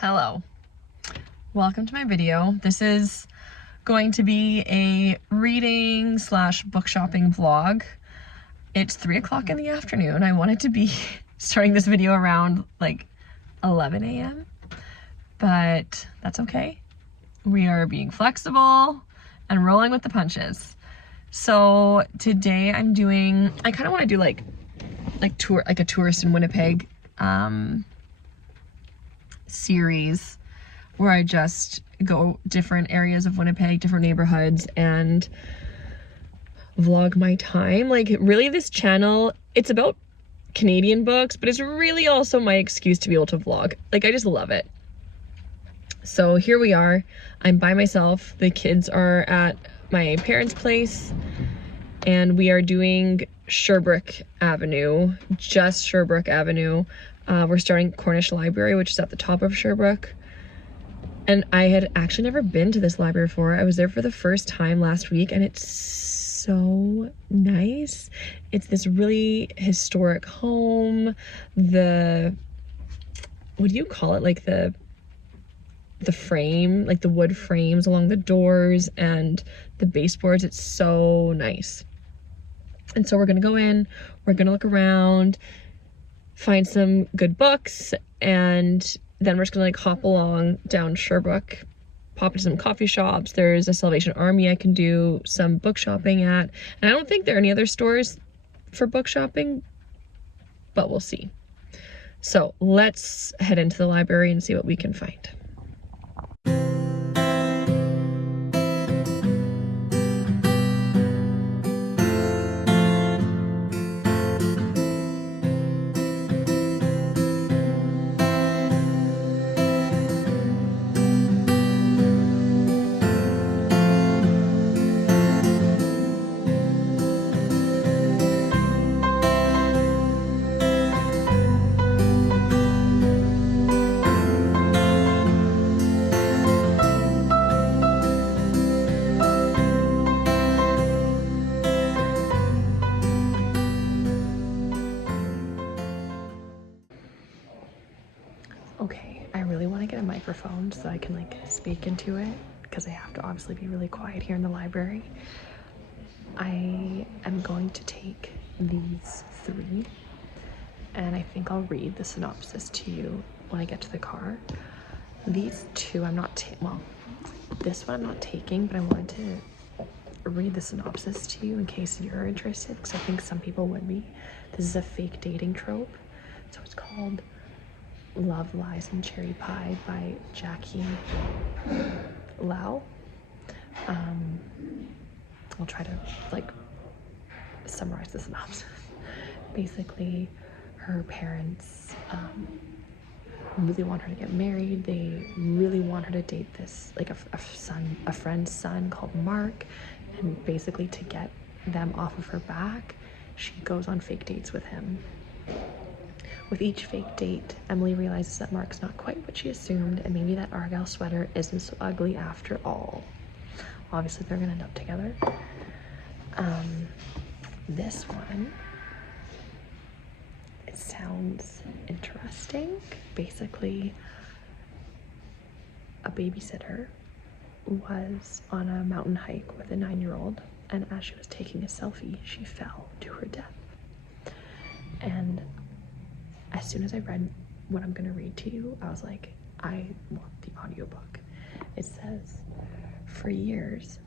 Hello, welcome to my video. This is going to be a reading slash book shopping vlog. It's 3 o'clock in the afternoon. I wanted to be starting this video around like 11 a.m. but that's okay. We are being flexible and rolling with the punches. So today I kind of want to do like a tourist in Winnipeg series where I just go different areas of Winnipeg, different neighborhoods, and vlog my time. Like, really, this channel, it's about Canadian books, but it's really also my excuse to be able to vlog. Like, I just love it. So here we are. I'm by myself. The kids are at my parents' place, and we are doing Sherbrooke Avenue, just Sherbrooke Avenue. We're starting Cornish Library, which is at the top of Sherbrooke. And I had actually never been to this library before. I was there for the first time last week, and it's so nice. It's this really historic home. What do you call it? Like the frame, like the wood frames along the doors and the baseboards. It's so nice. And so we're gonna go in, we're gonna look around, find some good books, and then we're just gonna like hop along down Sherbrook, pop into some coffee shops. There's a Salvation Army I can do some book shopping at, and I don't think there are any other stores for book shopping, but we'll see. So let's head into the library and see what we can find. Okay, I really want to get a microphone so I can like speak into it, because I have to obviously be really quiet here in the library. I am going to take these three, and I think I'll read the synopsis to you when I get to the car. These two I'm not this one I'm not taking, but I wanted to read the synopsis to you in case you're interested, because I think some people would be. This is a fake dating trope. So it's called Love, Lies, and Cherry Pie by Jackie Lau. I'll try to like summarize the synopsis. Basically, her parents really want her to get married. They really want her to date this like a friend's son called Mark, and basically to get them off of her back, she goes on fake dates with him. With each fake date, Emily realizes that Mark's not quite what she assumed, and maybe that Argyle sweater isn't so ugly after all. Obviously, they're gonna end up together. This one, it sounds interesting. Basically, a babysitter was on a mountain hike with a 9-year-old, and as she was taking a selfie, she fell to her death. And as soon as I read what I'm gonna read to you, I was like, I want the audiobook. It says, for years,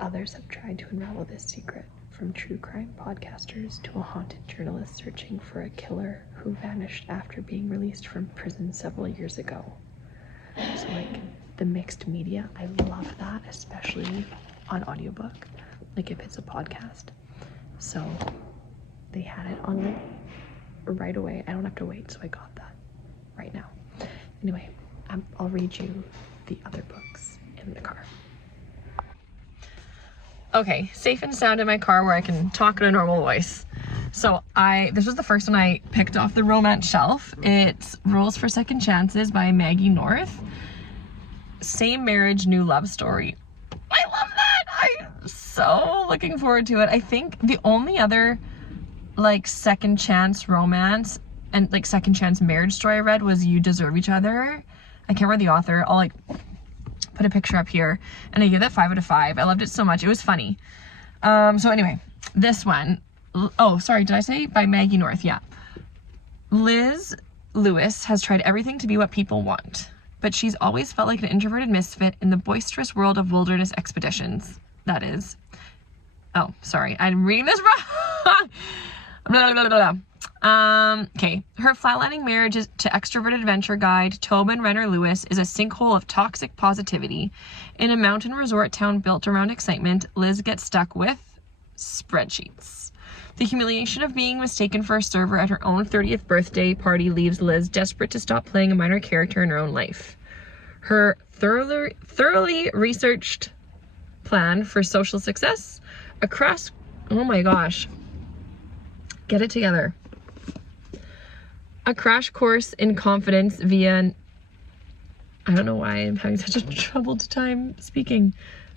others have tried to unravel this secret, from true crime podcasters to a haunted journalist searching for a killer who vanished after being released from prison several years ago. So like the mixed media, I love that, especially on audiobook, like if it's a podcast. So they had it on like right away. I don't have to wait, so I got that right now. Anyway, I'll read you the other books in the car. Okay, safe and sound in my car where I can talk in a normal voice. So this was the first one I picked off the romance shelf. It's Rules for Second Chances by Maggie North. Same marriage, new love story. I love that! I'm so looking forward to it. I think the only other like second chance romance and like second chance marriage story I read was You Deserve Each Other I can't remember the author. I'll like put a picture up here, and I gave that 5 out of 5. I loved it so much. It was funny. So anyway, this one, oh, sorry, did I say by Maggie North? Yeah. Liz Lewis has tried everything to be what people want, but she's always felt like an introverted misfit in the boisterous world of wilderness expeditions. That is. Oh, sorry, I'm reading this wrong. Blah, blah, blah, blah. Okay. Her flatlining marriage to extroverted adventure guide Tobin Renner Lewis is a sinkhole of toxic positivity. In a mountain resort town built around excitement, Liz gets stuck with spreadsheets. The humiliation of being mistaken for a server at her own 30th birthday party leaves Liz desperate to stop playing a minor character in her own life. Her thoroughly researched plan for social success, oh my gosh, get it together. A crash course in confidence via, I don't know why I'm having such a troubled time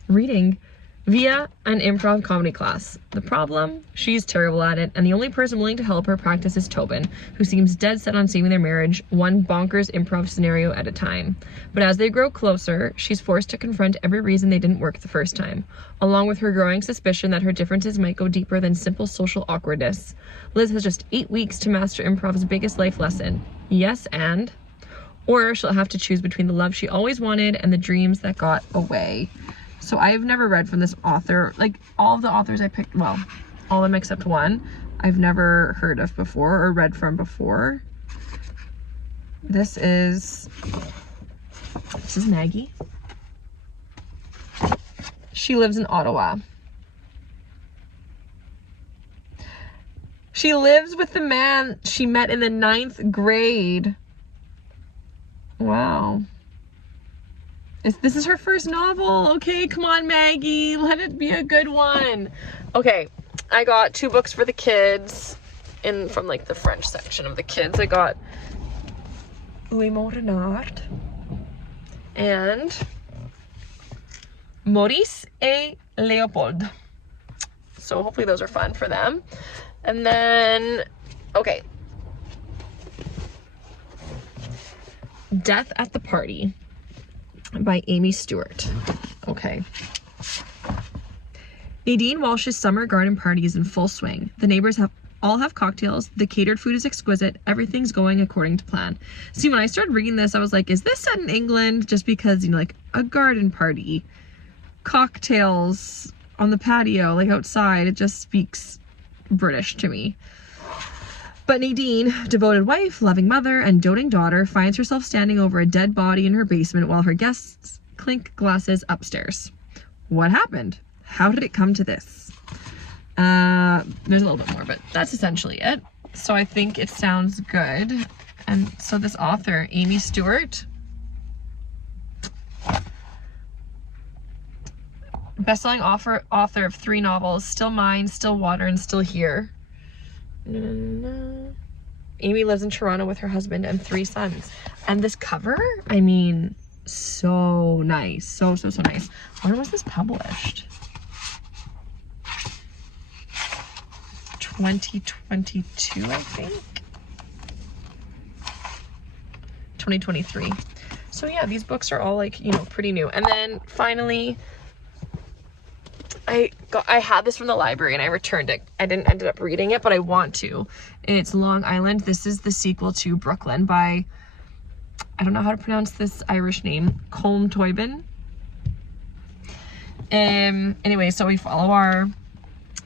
reading, via an improv comedy class. The problem? She's terrible at it, and the only person willing to help her practice is Tobin, who seems dead set on saving their marriage, one bonkers improv scenario at a time. But as they grow closer, she's forced to confront every reason they didn't work the first time, along with her growing suspicion that her differences might go deeper than simple social awkwardness. Liz has just 8 weeks to master improv's biggest life lesson. Yes, and? Or she'll have to choose between the love she always wanted and the dreams that got away. So I've never read from this author. Like, all of the authors I picked, well, all of them except one, I've never heard of before or read from before. This is Maggie. She lives in Ottawa. She lives with the man she met in the 9th grade. Wow. This is her first novel. Okay, come on, Maggie. Let it be a good one. Okay, I got 2 books for the kids from like the French section of the kids. I got Louis Renard and Maurice et Léopold. So hopefully those are fun for them. And then, okay. Death at the Party by Amy Stewart. Okay. Nadine Walsh's summer garden party is in full swing. The neighbors all have cocktails. The catered food is exquisite. Everything's going according to plan. See, when I started reading this, I was like, is this set in England? Just because, you know, like a garden party, cocktails on the patio, like outside, it just speaks British to me. But Nadine, devoted wife, loving mother, and doting daughter, finds herself standing over a dead body in her basement while her guests clink glasses upstairs. What happened? How did it come to this? There's a little bit more, but that's essentially it. So I think it sounds good. And so this author, Amy Stewart, best-selling author of 3 novels, Still Mine, Still Water, and Still Here. Amy lives in Toronto with her husband and 3 sons. And this cover, I mean, so nice. So nice. When was this published? 2022, I think. 2023. So yeah, these books are all like, you know, pretty new. And then finally, I had this from the library and I returned it. I didn't end up reading it, but I want to. It's Long Island. This is the sequel to Brooklyn by, I don't know how to pronounce this Irish name, Colm Toibin. Anyway, so we follow our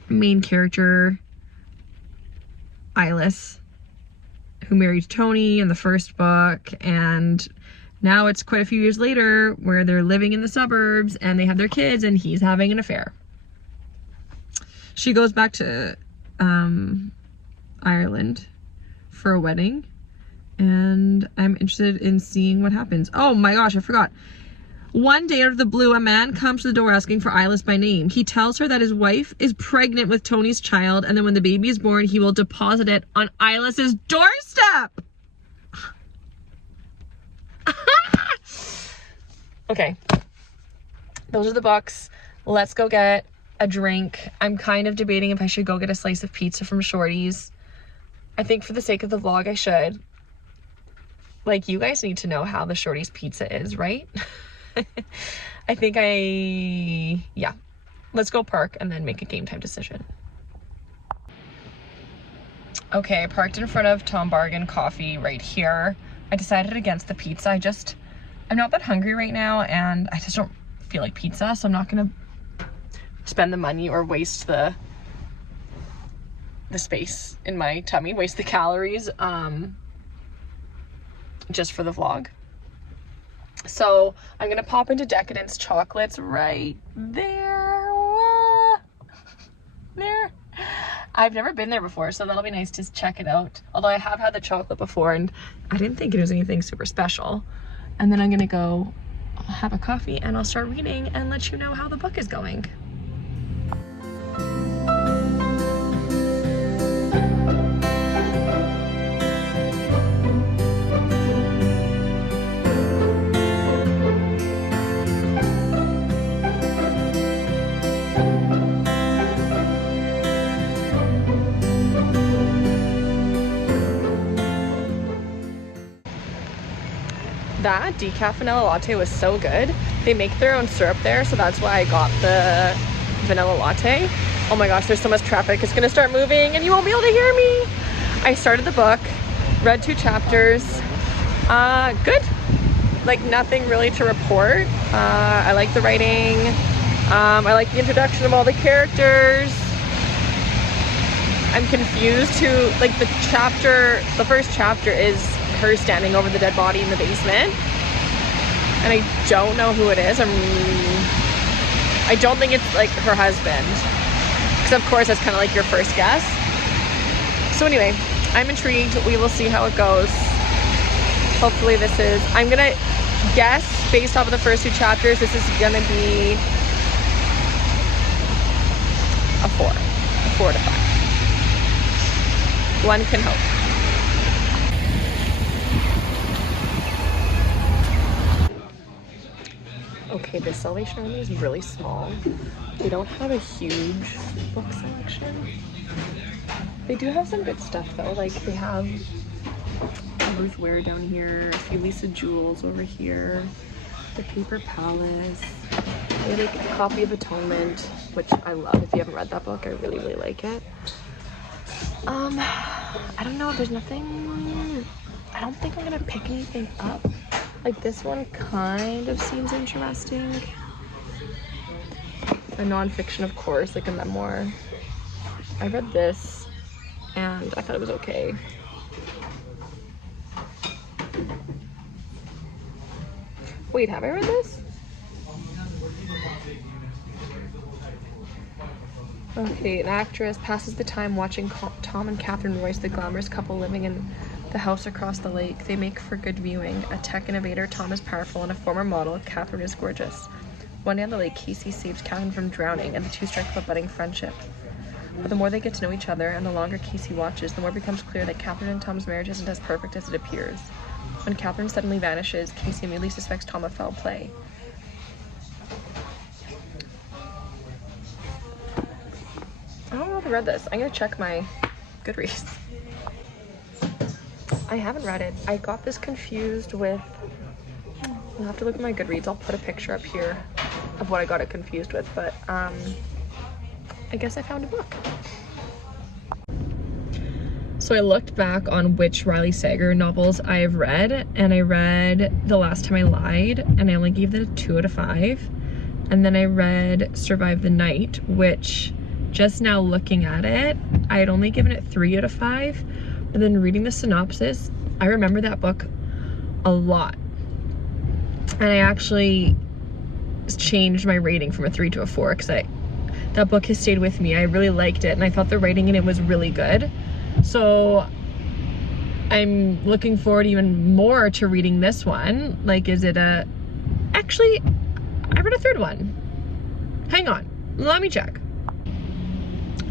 main character, Eilis, who married Tony in the first book, and now it's quite a few years later where they're living in the suburbs and they have their kids and he's having an affair. She goes back to Ireland for a wedding, and I'm interested in seeing what happens. Oh my gosh, I forgot. One day out of the blue, a man comes to the door asking for Eilis by name. He tells her that his wife is pregnant with Tony's child, and then when the baby is born, he will deposit it on Eilis's doorstep. Okay, those are the books. Let's go get a drink. I'm kind of debating if I should go get a slice of pizza from Shorty's. I think for the sake of the vlog, I should. Like, you guys need to know how the Shorty's pizza is, right? Yeah. Let's go park and then make a game time decision. Okay, I parked in front of Tom Bargain Coffee right here. I decided against the pizza. I'm not that hungry right now, and I just don't feel like pizza, so I'm not gonna spend the money or waste the space in my tummy, waste the calories, just for the vlog. So I'm gonna pop into Decadence Chocolates right there. There. I've never been there before, so that'll be nice to check it out. Although I have had the chocolate before and I didn't think it was anything super special. And then I'm gonna go have a coffee and I'll start reading and let you know how the book is going. That decaf vanilla latte was so good. They make their own syrup there, so that's why I got the vanilla latte. Oh my gosh, there's so much traffic. It's gonna start moving and you won't be able to hear me. I started the book, read 2 chapters. Good. Like, nothing really to report. I like the writing. I like the introduction of all the characters. I'm confused to, like, the first chapter is her standing over the dead body in the basement, and I don't know who it is. I don't think it's like her husband, because of course that's kind of like your first guess. So anyway, I'm intrigued. We will see how it goes. Hopefully I'm gonna guess based off of the first 2 chapters, this is gonna be a 4 to 5. One can hope. Okay, this Salvation Army is really small. They don't have a huge book selection. They do have some good stuff though. Like, they have Ruth Ware down here, a few Lisa Jewels over here, The Paper Palace. They have like a Copy of Atonement, which I love. If you haven't read that book, I really, really like it. I don't know, there's nothing, I don't think I'm gonna pick anything up. Like, this one kind of seems interesting. A nonfiction, of course, like a memoir. I read this and I thought it was okay. Wait, have I read this? Okay, an actress passes the time watching Tom and Catherine Royce, the glamorous couple living in the house across the lake. They make for good viewing. A tech innovator, Tom is powerful, and a former model, Catherine is gorgeous. One day on the lake, Casey saves Catherine from drowning, and the two strike up a budding friendship. But the more they get to know each other, and the longer Casey watches, the more it becomes clear that Catherine and Tom's marriage isn't as perfect as it appears. When Catherine suddenly vanishes, Casey immediately suspects Tom of foul play. I don't know if I read this. I'm gonna check my Goodreads. I haven't read it. I got this confused with, I'll have to look at my Goodreads. I'll put a picture up here of what I got it confused with, but I guess I found a book. So I looked back on which Riley Sager novels I have read, and I read The Last Time I Lied, and I only gave it a 2 out of 5. And then I read Survive the Night, which, just now looking at it, I had only given it 3 out of 5. But then reading the synopsis, I remember that book a lot. And I actually changed my rating from a 3 to a 4 because that book has stayed with me. I really liked it, and I thought the writing in it was really good. So I'm looking forward even more to reading this one. Like, is it actually, I read a 3rd one. Hang on, let me check.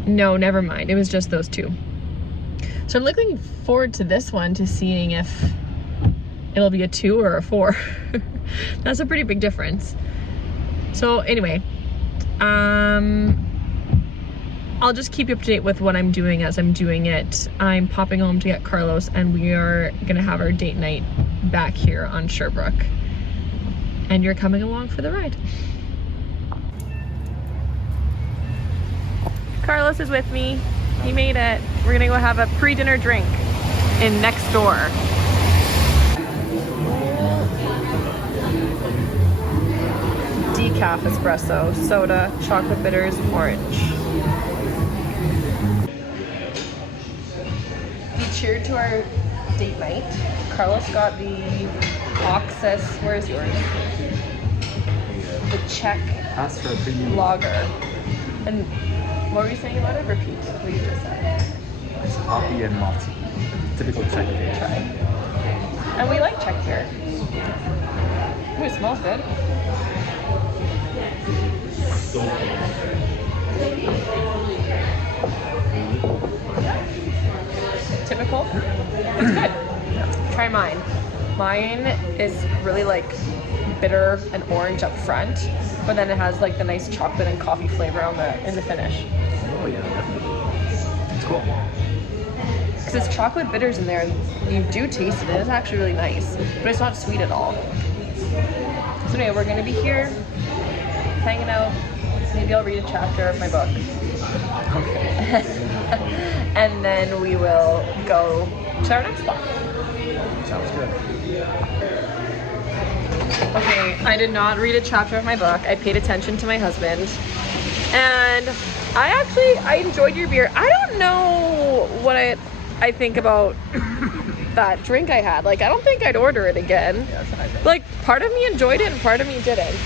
No, never mind. It was just those 2. So I'm looking forward to this one, to seeing if it'll be a 2 or a 4. That's a pretty big difference. So anyway, I'll just keep you up to date with what I'm doing as I'm doing it. I'm popping home to get Carlos, and we are gonna have our date night back here on Sherbrook. And you're coming along for the ride. Carlos is with me. He made it. We're gonna go have a pre-dinner drink in next door. Decaf espresso, soda, chocolate bitters, orange. We cheered to our date night. Carlos got the Oxus, where's yours? The Czech lager. And what were you saying about it? Repeat what you just said. It's coffee and malt. Typical Czech beer. Try. And we like Czech beer. Ooh, it smells good. Typical. It's good. Try mine. Mine is really like bitter and orange up front, but then it has like the nice chocolate and coffee flavor in the finish. Oh yeah, definitely. It's cool. Because it's chocolate bitters in there, and you do taste it. It is actually really nice, but it's not sweet at all. So anyway, we're gonna be here, hanging out. Maybe I'll read a chapter of my book. Okay. And then we will go to our next spot. Sounds good. Okay, I did not read a chapter of my book. I paid attention to my husband. And I enjoyed your beer. I don't know what I think about that drink I had. Like, I don't think I'd order it again. Yeah, it's nice. Like, part of me enjoyed it and part of me didn't.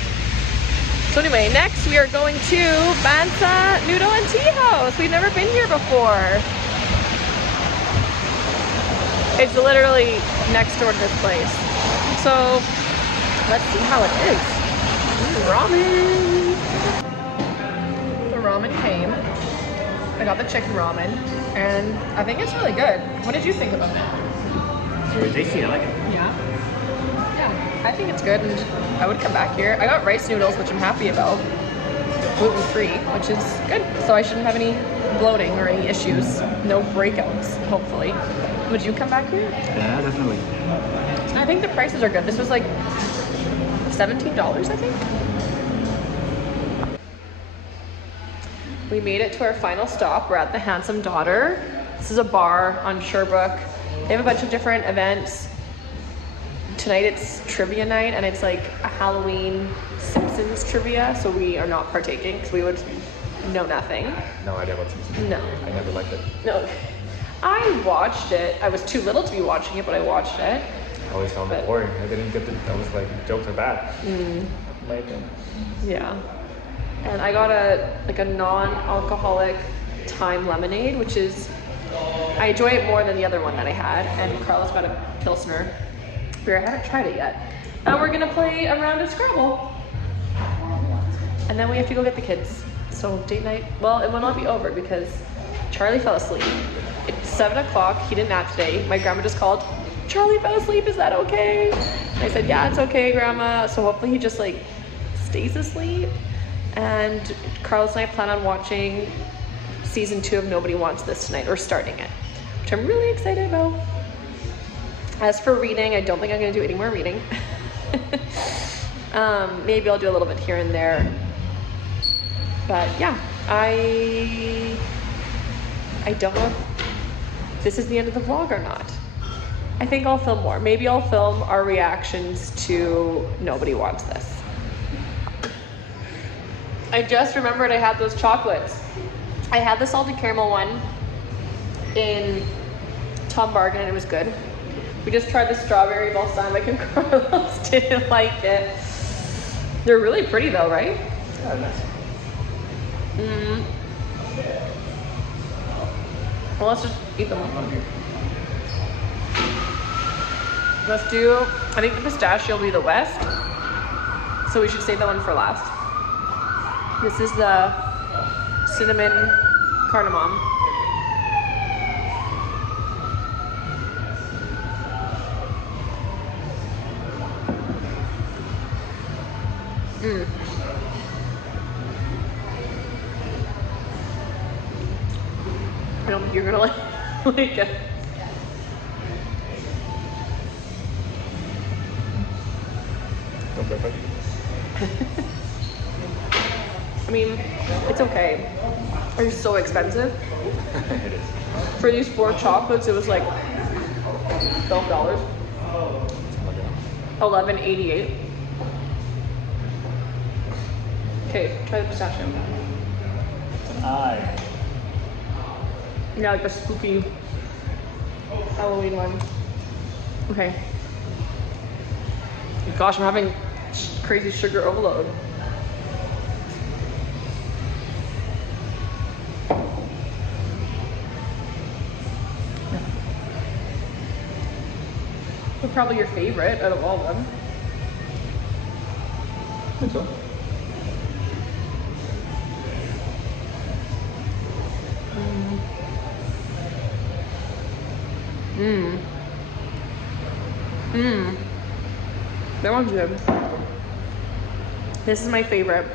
So anyway, next we are going to Bansa Noodle and Tea House. We've never been here before. It's literally next door to this place. So let's see how it is. Ramen. The ramen came. I got the chicken ramen, and I think it's really good. What did you think about it? It's really tasty. I like it. Yeah. Yeah, I think it's good, and I would come back here. I got rice noodles, which I'm happy about. Gluten-free, which is good. So I shouldn't have any bloating or any issues. No breakouts, hopefully. Would you come back here? Yeah, definitely. I think the prices are good. This was like $17, I think. We made it to our final stop. We're at the Handsome Daughter. This is a bar on Sherbrook. They have a bunch of different events. Tonight it's trivia night, and it's like a Halloween Simpsons trivia, so we are not partaking because we would know nothing. No idea what's Simpsons. No. I never liked it. No. I watched it. I was too little to be watching it, but I watched it. I always found it boring. I didn't get it. I was like, jokes are bad. My opinion. Yeah. And I got a non-alcoholic thyme lemonade, which is, I enjoy it more than the other one that I had. And Carlos got a Pilsner beer. I haven't tried it yet. Now we're gonna play a round of Scrabble. And then we have to go get the kids. So date night, well, it will not be over because Charlie fell asleep. It's 7 o'clock, he didn't nap today. My grandma just called, Charlie fell asleep, is that okay? And I said, yeah, it's okay, Grandma. So hopefully he just like stays asleep. And Carlos and I plan on watching season 2 of Nobody Wants This tonight, or starting it, which I'm really excited about. As for reading, I don't think I'm gonna do any more reading. Maybe I'll do a little bit here and there. But yeah, I don't know if this is the end of the vlog or not. I think I'll film more. Maybe I'll film our reactions to Nobody Wants This. I just remembered I had those chocolates. I had the salted caramel one in Tom Bargain and it was good. We just tried the strawberry balsamic and Carlos didn't like it. They're really pretty though, right? Yeah, nice. Well, let's just eat them. Let's do, I think the pistachio will be the West. So we should save that one for last. This is the cinnamon cardamom. I don't think you're gonna like it. perfect. I mean, it's okay. They're so expensive. It is. For these 4 chocolates, it was like $12. $11.88. Okay, try the pistachio. Aye. Yeah, like a spooky Halloween one. Okay. Gosh, I'm having crazy sugar overload. They're probably your favorite out of all of them. I think so. That one's good. This is my favorite.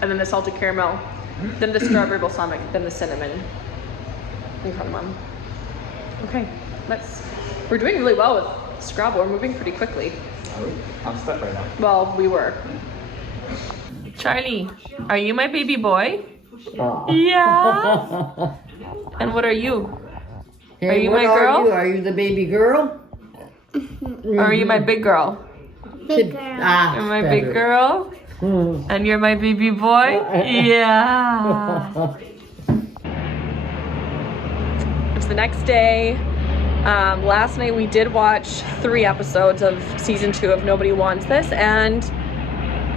And then the salted caramel. Then the strawberry balsamic. Then the cinnamon. And cardamom. Okay, we're doing really well with Scrabble. We're moving pretty quickly. I'm stuck right now. Well, we were. Charlie, are you my baby boy? Yeah. And what are you? Hey, are you what my girl? Are you the baby girl? Or are you my big girl? Big girl. You're my big girl? And you're my baby boy? Yeah. It's the next day. Last night we did watch 3 episodes of season 2 of Nobody Wants This, and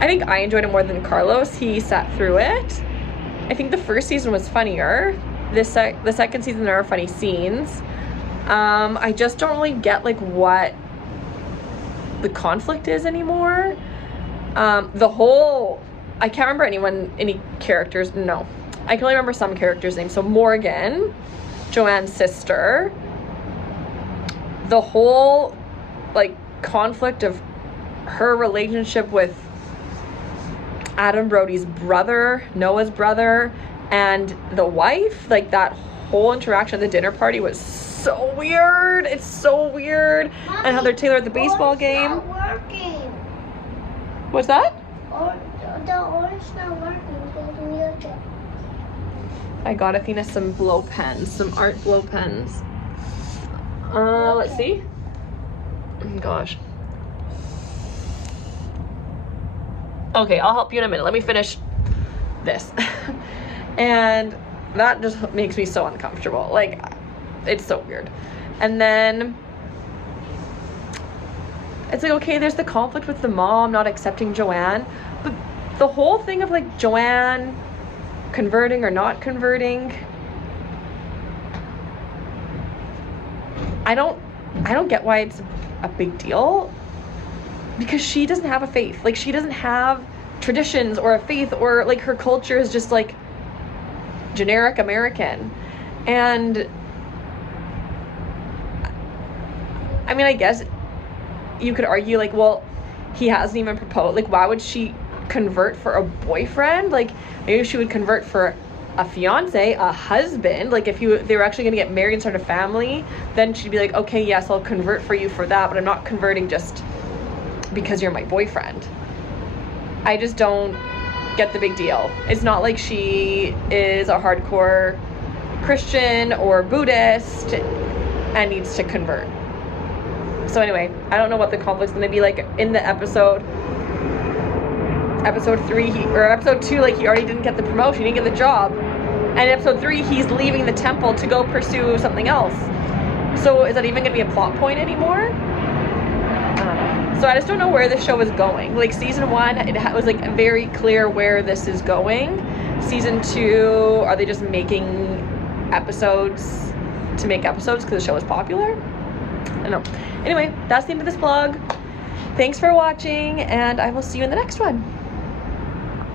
I think I enjoyed it more than Carlos. He sat through it. I think the first season was funnier. The second season there are funny scenes. I just don't really get like what the conflict is anymore. I can't remember any characters. No, I can only remember some characters' names. So Morgan, Joanne's sister, the whole like conflict of her relationship with Adam Brody's brother, Noah's brother, and the wife, like that whole interaction at the dinner party was so weird. It's so weird. Mommy, and how they're Taylor at the baseball game. Not working. What's that? The orange not working. Can you look at? I got Athena some blow pens, some art blow pens. Let's see. Oh, gosh. Okay, I'll help you in a minute. Let me finish this. And that just makes me so uncomfortable. Like, it's so weird. And then it's like, okay, there's the conflict with the mom not accepting Joanne, but the whole thing of like Joanne converting or not converting, I don't get why it's a big deal, because she doesn't have a faith. Like, she doesn't have traditions or a faith, or like her culture is just like generic American. And I mean, I guess you could argue like, well, he hasn't even proposed. Like, why would she convert for a boyfriend? Like, maybe she would convert for a fiance, a husband. Like, if they were actually going to get married and start a family, then she'd be like, okay, yes, I'll convert for you for that, but I'm not converting just because you're my boyfriend. I just don't get the big deal. It's not like she is a hardcore Christian or Buddhist and needs to convert. So anyway, I don't know what the conflict's gonna be like in the episode 3 or episode 2. Like, he already didn't get the promotion, he didn't get the job, and in episode 3 he's leaving the temple to go pursue something else. So is that even gonna be a plot point anymore? So I just don't know where this show is going. Like, season 1, it was like very clear where this is going. Season 2, are they just making episodes to make episodes because the show is popular? I don't know. Anyway, that's the end of this vlog. Thanks for watching, and I will see you in the next one.